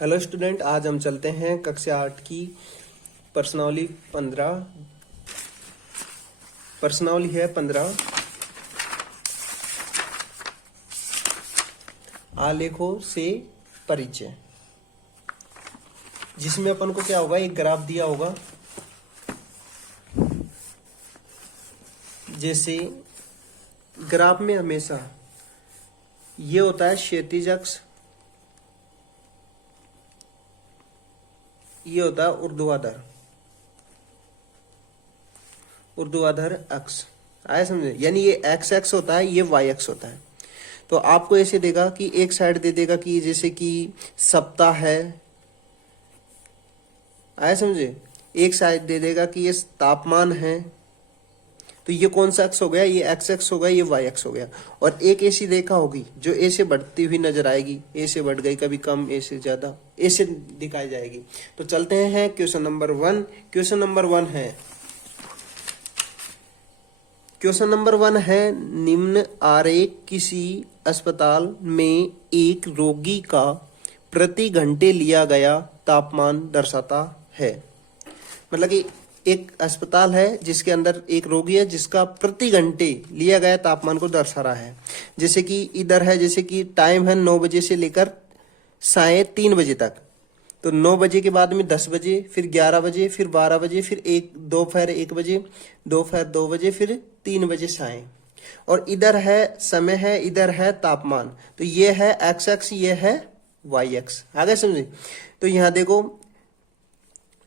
Hello student, आज हम चलते हैं कक्षा 8 की प्रश्नावली 15। प्रश्नावली है 15। आलेखों से परिचय, जिसमें अपन को क्या होगा, एक ग्राफ दिया होगा। जैसे ग्राफ में हमेशा ये होता है क्षैतिज अक्ष, ये होता है ऊर्ध्वाधर अक्ष। आया समझे? यानी ये एक्स एक्स होता है, ये वाई एक्स होता है। तो आपको ऐसे देगा कि एक साइड दे देगा कि जैसे कि सप्ताह है, आया समझे? एक साइड दे देगा कि ये तापमान है। तो ये कौन सा एक्स हो गया? ये एक्स एक्स हो गया, ये वाई एक्स हो गया। और एक ऐसी रेखा होगी जो ए से बढ़ती हुई नजर आएगी, ए से बढ़ गई, कभी कम, ए से ज्यादा, ए से दिखाई जाएगी। तो चलते हैं क्वेश्चन नंबर 1। क्वेश्चन नंबर 1 है निम्न आरेख किसी अस्पताल में एक रोगी का प्रति घंटे लिया गया तापमान दर्शाता है। मतलब कि एक अस्पताल है जिसके अंदर एक रोगी है जिसका प्रति घंटे लिया गया तापमान को दर्शा रहा है। जैसे कि इधर है, जैसे कि टाइम है 9 बजे से लेकर 3:30 बजे तक। तो 9 बजे के बाद में 10 बजे, फिर 11 बजे, फिर 12 बजे, फिर दोपहर 1 बजे, दोपहर 2 बजे, फिर 3 बजे साय। और इधर है समय है, इधर है तापमान। तो ये है एक्स एक्स, ये है वाई एक्स। आगे समझे? तो यहाँ देखो,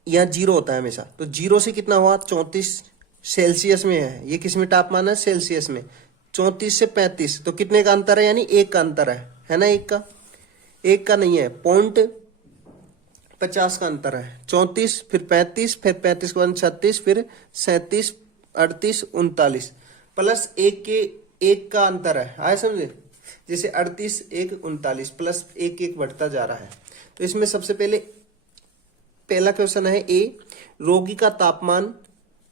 यहाँ 0 होता है हमेशा। तो 0 से कितना हुआ? 34 सेल्सियस में है। ये किस में तापमान है? सेल्सियस में। 34 से 35, तो कितने का अंतर है? यानी 1 का अंतर है ना? 1 का नहीं है, 0.50 का अंतर है। 34 फिर 35, फिर 35 के बाद 36, फिर 37, 38, 39 प्लस 1 का अंतर है। आए समझे? जैसे 38, 1, 39 प्लस 1 बढ़ता जा रहा है। तो इसमें सबसे पहला क्वेश्चन है ए, रोगी का तापमान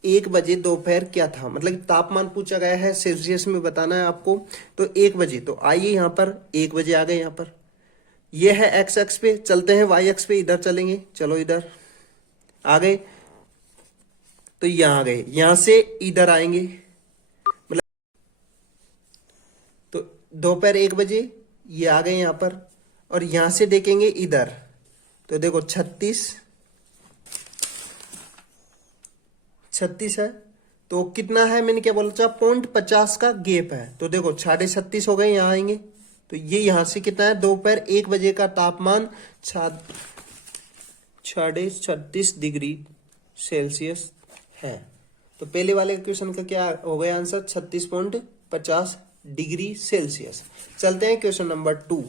1 बजे दोपहर क्या था? मतलब कि तापमान पूछा गया है, सेल्सियस में बताना है आपको। तो 1 बजे, तो आइए यहाँ पर 1 बजे आ गए। यहाँ पर ये है एक्स एक्स पे, चलते हैं वाई एक्स पे, इधर चलेंगे। चलो इधर आ गए, तो यहाँ आ गए, यहाँ से इधर आएंगे। मतलब तो दोपहर 1 बजे ये आ गए यहाँ पर, और यहां से देखेंगे इधर, तो देखो 36 है। तो कितना है? मैंने क्या बोला था? 0.50 का गैप है। तो देखो 36.5 हो गए, यहाँ आएंगे। तो ये यहां से कितना है? दोपहर 1 बजे का तापमान 36.5 डिग्री सेल्सियस है। तो पहले वाले क्वेश्चन का क्या हो गया आंसर? 36.50 degree Celsius. चलते हैं क्वेश्चन नंबर 2।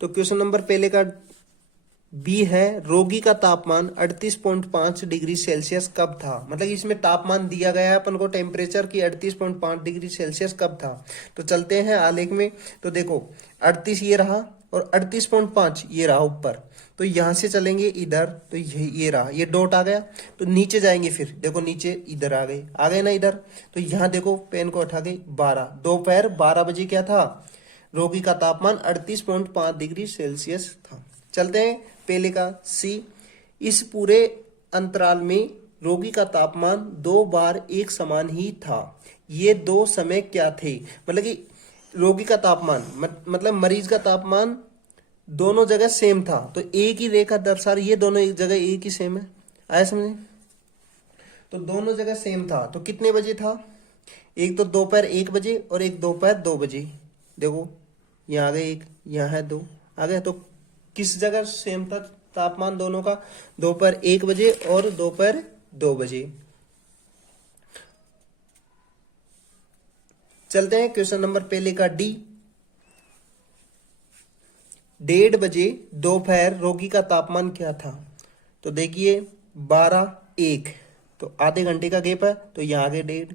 तो क्वेश्चन नंबर पहले का बी है, रोगी का तापमान 38.5 डिग्री सेल्सियस कब था? मतलब इसमें तापमान दिया गया है अपन को, टेम्परेचर की 38.5 डिग्री सेल्सियस कब था? तो चलते हैं आलेख में। तो देखो 38 ये रहा, और 38.5 ये रहा ऊपर। तो यहां से चलेंगे इधर, तो ये रहा, ये डॉट आ गया। तो नीचे जाएंगे, फिर देखो नीचे इधर आ गए ना इधर। तो यहाँ देखो, पेन को उठा गई 12, दोपहर 12 बजे क्या था? रोगी का तापमान 38.5 डिग्री सेल्सियस था। चलते हैं पहले का सी, इस पूरे अंतराल में रोगी का तापमान 2 बार एक समान ही था। ये 2 समय क्या थे? मतलब कि रोगी का तापमान मतलब मरीज का तापमान दोनों जगह सेम था। तो एक ही रेखा दर्शा रही है, दोनों एक जगह एक ही सेम है। आया समझे? तो दोनों जगह सेम था। तो कितने बजे था? एक तो दोपहर 1 बजे और एक दोपहर 2 बजे। देखो यहाँ आ गए, एक यहाँ है, 2 आ गए। तो किस जगह सेम था तापमान दोनों का? दोपहर 1 बजे और दोपहर 2 बजे। चलते हैं क्वेश्चन नंबर पहले का डी, 1:30 बजे दोपहर रोगी का तापमान क्या था? तो देखिए 12:01, तो आधे घंटे का गैप है। तो यहाँ आ गए 1:30,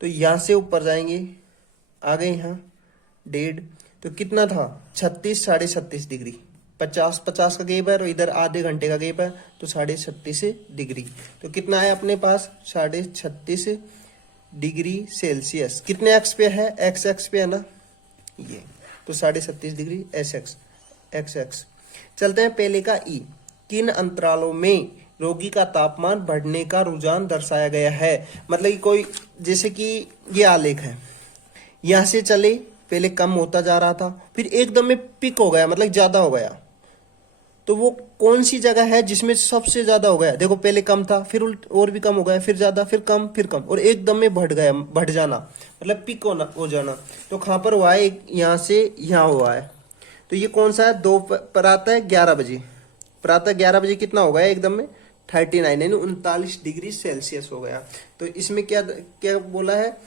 तो यहां से ऊपर जाएंगे, आ गए यहाँ 1:30। तो कितना था? 36 डिग्री। 50 का गैप है, और इधर आधे घंटे का गैप है, तो 36 डिग्री। तो कितना है अपने पास? 36 डिग्री सेल्सियस। कितने एक्स पे है? एक्स एक्स पे है ना ये। तो 36 डिग्री एक्स एक्स। चलते हैं पहले का ई। किन अंतरालों में रोगी का तापमान बढ़ने का रुझान दर्शाया गया है। मतलब कि कोई, जैसे कि ये आलेख है, यहां से चले, पहले कम होता जा रहा था, फिर एकदम में पिक हो गया, मतलब ज्यादा हो गया। तो वो कौन सी जगह है जिसमें सबसे ज्यादा हो गया। देखो पहले कम था, फिर और भी कम हो गया, फिर ज्यादा, फिर कम, फिर कम, और एकदम में बढ़ गया, बढ़ जाना, मतलब पिक हो जाना। तो कहां पर हुआ है, यहां से यहां हुआ है। तो ये कौन सा है, प्रातः 11 बजे। प्रातः 11 बजे कितना हो गया एकदम में 39 यानी 39 डिग्री सेल्सियस हो गया। तो इसमें क्या क्या बोला है,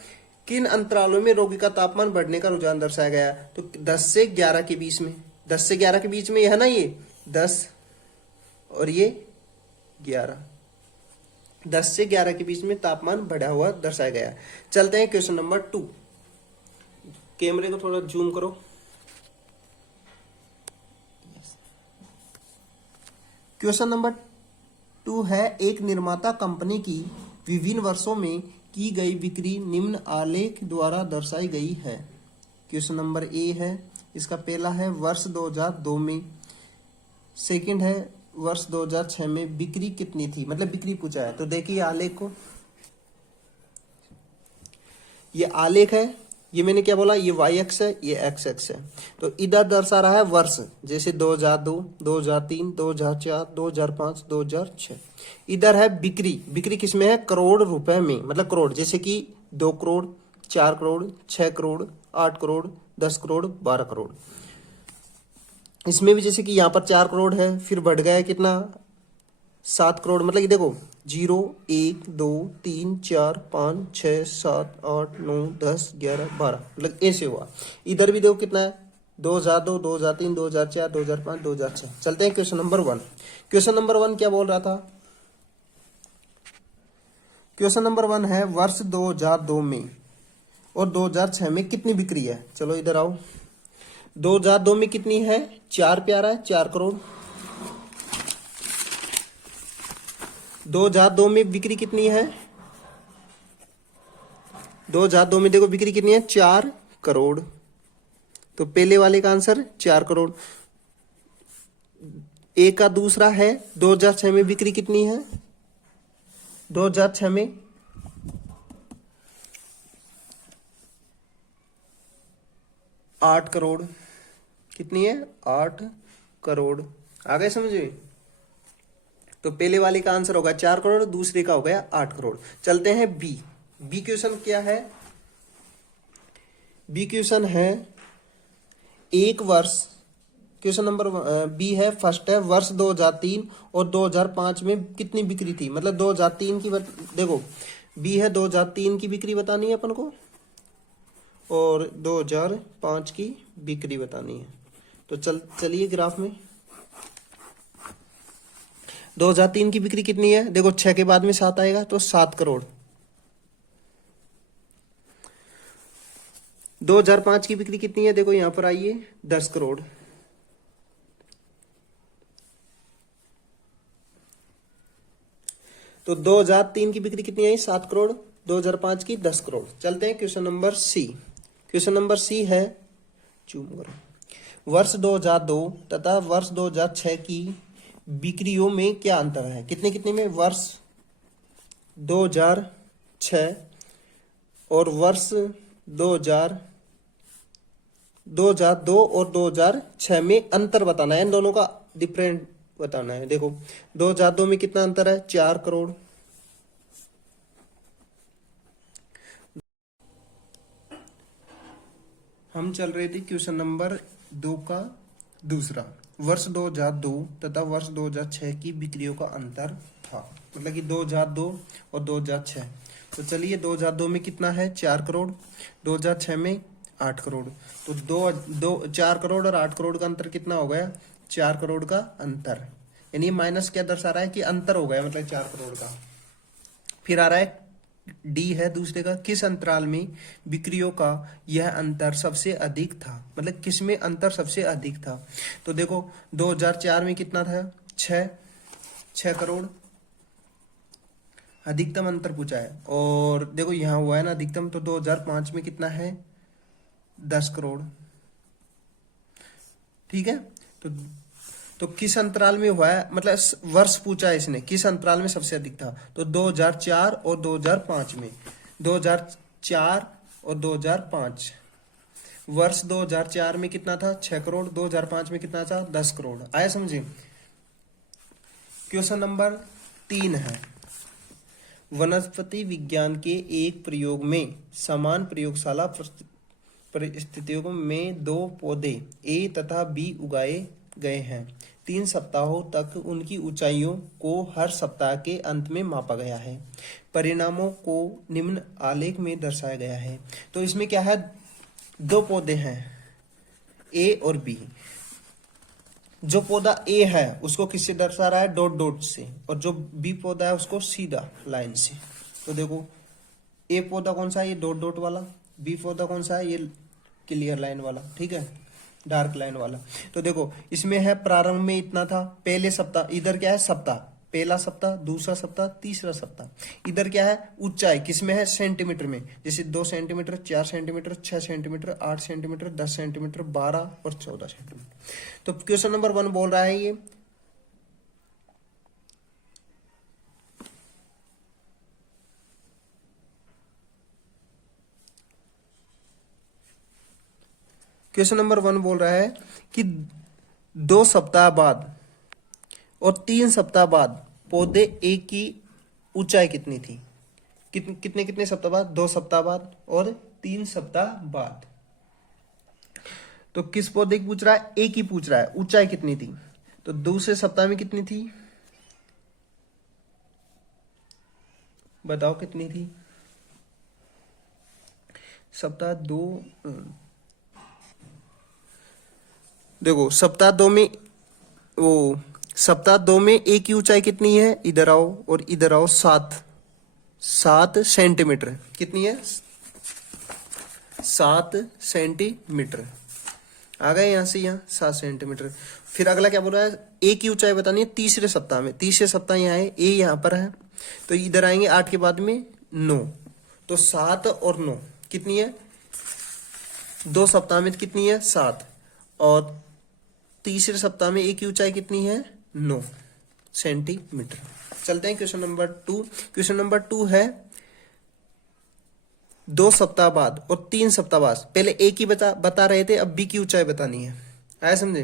किन अंतरालों में रोगी का तापमान बढ़ने का रुझान दर्शाया गया। तो 10 से 11 के बीच में, 10 से 11 के बीच में है ना, ये 10 और ये 11, 10 से 11 के बीच में तापमान बढ़ा हुआ दर्शाया गया। चलते हैं क्वेश्चन नंबर 2। कैमरे को थोड़ा जूम करो। क्वेश्चन नंबर 2 है, एक निर्माता कंपनी की विभिन्न वर्षों में की गई बिक्री निम्न आलेख द्वारा दर्शाई गई है। क्वेश्चन नंबर ए है, इसका पहला है वर्ष 2002 में, सेकंड है वर्ष 2006 में बिक्री कितनी थी, मतलब बिक्री पूछा है। तो देखिए आलेख को, ये आलेख है, ये मैंने क्या बोला, ये वाई एक्स है, ये एक्स एक्स है। तो इधर दर्शा रहा है वर्ष, जैसे 2002, 2003, 2004, 2005, 2006। इधर है बिक्री, बिक्री किसमें है, करोड़ रुपए में, मतलब करोड़, जैसे कि 2 करोड़, 4 करोड़, 6 करोड़, 8 करोड़, 10 करोड़, 12 करोड़। इसमें भी जैसे कि यहाँ पर 4 करोड़ है, फिर बढ़ गया कितना, 7 करोड़, मतलब कि देखो 0, 1, 2, 3, 4, 5, 6, 7, 8, 9, 10, 11, 12, मतलब ऐसे हुआ। इधर भी देखो कितना है, 2002, 2003, 2004, 2005, 2006। चलते हैं क्वेश्चन नंबर 1। क्वेश्चन नंबर 1 क्या बोल रहा था, क्वेश्चन नंबर 1 है वर्ष 2002 में और 2006 में कितनी बिक्री है। चलो इधर आओ, 2002 में कितनी है, 4 प्यारा है, 4 करोड़। 2002 में बिक्री कितनी है, 2002 में देखो बिक्री कितनी है, 4 करोड़। तो पहले वाले का आंसर 4 करोड़। ए का दूसरा है 2006 में बिक्री कितनी है, 2006 में 8 करोड़। कितनी है, 8 करोड़। आ गए समझ में। तो पहले वाले का आंसर होगा 4 करोड़, दूसरे का हो गया 8 करोड़। चलते हैं बी। बी क्वेश्चन क्या है, बी क्वेश्चन है एक वर्ष, क्वेश्चन नंबर बी है, फर्स्ट है वर्ष 2003 और 2005 में कितनी बिक्री थी। मतलब 2003 की देखो बी है, 2003 की बिक्री बतानी है अपन को और 2005 की बिक्री बतानी है। तो चलिए ग्राफ में 2003 की बिक्री कितनी है, देखो 6 के बाद में 7 आएगा तो 7 करोड़। 2005 की बिक्री कितनी है, देखो यहां पर आइए 10 करोड़। तो 2003 की बिक्री कितनी आई, 7 करोड़, 2005 की 10 करोड़। चलते हैं question number C. Question number C है, जूम करो, वर्ष 2002 तथा वर्ष 2006 की बिक्रियों में क्या अंतर है। कितने कितने में, वर्ष 2006 और वर्ष 2002 और 2006 में अंतर बताना है, इन दोनों का डिफरेंट बताना है। देखो 2002 में कितना अंतर है, 4 करोड़। हम चल रहे थे क्वेश्चन नंबर 2 का दूसरा, वर्ष 2002 तथा वर्ष 2006 की बिक्रियों का अंतर था, मतलब कि 2002 और 2006। तो चलिए 2002 में कितना है, 4 करोड़, 2006 में 8 करोड़। तो 4 करोड़ और 8 करोड़ का अंतर कितना हो गया, 4 करोड़ का अंतर। यानी माइनस क्या दर्शा रहा है कि अंतर हो गया, मतलब 4 करोड़ का। फिर आ रहा है डी है दूसरे का, किस अंतराल में बिक्रियों का यह अंतर सबसे अधिक था, मतलब किस में अंतर सबसे अधिक था। तो देखो 2004 में कितना था, 6 करोड़ अधिकतम अंतर पूछा है। और देखो यहां हुआ है ना अधिकतम, तो 2005 में कितना है, 10 करोड़। ठीक है, तो तो किस अंतराल में हुआ है, मतलब वर्ष पूछा है इसने, किस अंतराल में सबसे अधिक था, तो 2004 और 2005 में। 2004 और 2005, वर्ष 2004 में कितना था, 6 करोड़, 2005 में कितना था, 10 करोड़। आया समझे। क्वेश्चन नंबर 3 है, वनस्पति विज्ञान के एक प्रयोग में समान प्रयोगशाला परिस्थितियों में 2 पौधे ए तथा बी उगाए गए हैं। 3 सप्ताहों तक उनकी ऊंचाइयों को हर सप्ताह के अंत में मापा गया है। परिणामों को निम्न आलेख में दर्शाया गया है। तो इसमें क्या है, 2 पौधे हैं ए और बी। जो पौधा ए है उसको किससे दर्शा रहा है, डॉट डॉट से, और जो बी पौधा है उसको सीधा लाइन से। तो देखो ए पौधा कौन सा है, ये डॉट डॉट वाला, बी पौधा कौन सा है, ये क्लियर लाइन वाला, ठीक है, डार्क लाइन वाला। तो देखो इसमें है प्रारंभ में इतना था, पहले सप्ताह, इधर क्या है सप्ताह, पहला सप्ताह, दूसरा सप्ताह, तीसरा सप्ताह। इधर क्या है ऊंचाई, किसमें है, सेंटीमीटर में, जैसे 2 centimetre, 4 centimetre, 6 centimetre, 8 centimetre, 10 centimetre, 12 और 14 सेंटीमीटर। तो क्वेश्चन नंबर 1 बोल रहा है ये क्वेश्चन नंबर 1 बोल रहा है कि 2 सप्ताह बाद और 3 सप्ताह बाद पौधे ए की ऊंचाई कितनी थी, कितने कितने सप्ताह बाद, 2 सप्ताह बाद और 3 सप्ताह बाद। तो किस पौधे की पूछ रहा है, ए की पूछ रहा है, ऊंचाई कितनी थी। तो दूसरे सप्ताह में कितनी थी, बताओ कितनी थी, सप्ताह 2, देखो सप्ताह 2 में, वो सप्ताह 2 में ए की ऊंचाई कितनी है, इधर आओ और इधर आओ, 7 सेंटीमीटर, कितनी है, 7 सेंटीमीटर। आ गए यहां से यहाँ 7 सेंटीमीटर। फिर अगला क्या बोल रहा है, ए की ऊंचाई बतानी है तीसरे सप्ताह में। तीसरे सप्ताह यहाँ है, ए यहाँ पर है, तो इधर आएंगे 8 के बाद में 9, तो 7 और 9 कितनी है, 2 सप्ताह में कितनी है, 7, और तीसरे सप्ताह में ए की ऊंचाई कितनी है, 9 सेंटीमीटर। चलते हैं क्वेश्चन नंबर 2। क्वेश्चन नंबर 2 है 2 सप्ताह बाद और 3 सप्ताह बाद, पहले ए की बता रहे थे, अब बी की ऊंचाई बतानी है। आया समझे।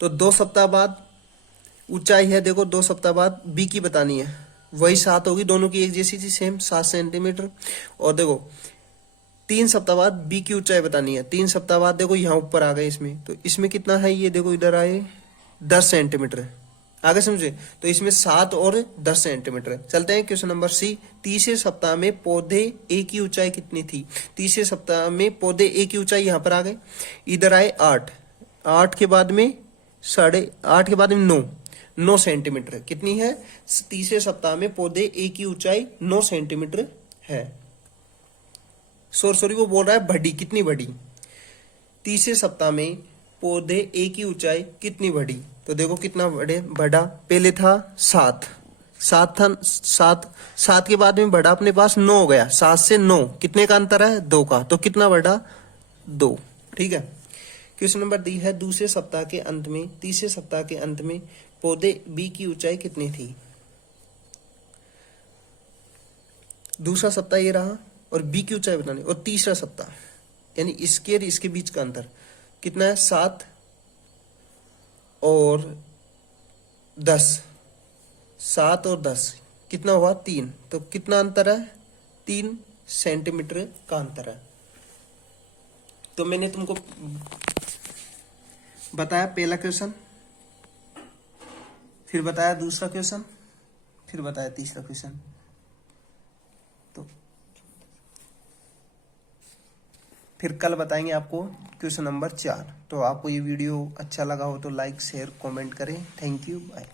तो 2 सप्ताह बाद ऊंचाई है, देखो 2 सप्ताह बाद बी की बतानी है, वही 7 होगी, दोनों की एक जैसी थी, सेम 7 सेंटीमीटर। और देखो 3 सप्ताह बाद बी की ऊंचाई बतानी है। 3 सप्ताह बाद देखो यहाँ ऊपर आ गए इसमें, तो इसमें कितना है, ये देखो इधर आए 10 सेंटीमीटर। आगे समझे, तो इसमें 7 और 10 सेंटीमीटर। चलते हैं क्वेश्चन नंबर सी। तीसरे सप्ताह में पौधे ए की ऊंचाई कितनी थी। तीसरे सप्ताह में पौधे ए की ऊंचाई यहाँ पर आ गए, इधर आए 8 के बाद में 8.5 के बाद में 9 सेंटीमीटर। कितनी है, तीसरे सप्ताह में पौधे ए की ऊंचाई 9 सेंटीमीटर है। सॉरी वो बोल रहा है बढ़ी, कितनी बढ़ी, तीसरे सप्ताह में पौधे ए की ऊंचाई कितनी बढ़ी। तो देखो कितना बढ़ा, पहले था 7 के बाद में बढ़ा अपने पास 9 हो गया, 7 से 9 कितने का अंतर है, 2 का, तो कितना बढ़ा, 2। ठीक है। क्वेश्चन नंबर डी है दूसरे सप्ताह के अंत में, तीसरे सप्ताह के अंत में पौधे बी की ऊंचाई कितनी थी। दूसरा सप्ताह ये रहा और बी की ऊंचाई बतानी, और तीसरा सप्ताह यानी इसके और इसके बीच का अंतर कितना है, 7 और 10, 7 और 10 कितना हुआ, 3। तो कितना अंतर है, 3 सेंटीमीटर का अंतर है। तो मैंने तुमको बताया पहला क्वेश्चन, फिर बताया दूसरा क्वेश्चन, फिर बताया तीसरा क्वेश्चन। तो फिर कल बताएंगे आपको क्वेश्चन नंबर 4। तो आपको ये वीडियो अच्छा लगा हो तो लाइक शेयर कमेंट करें। Thank you, bye.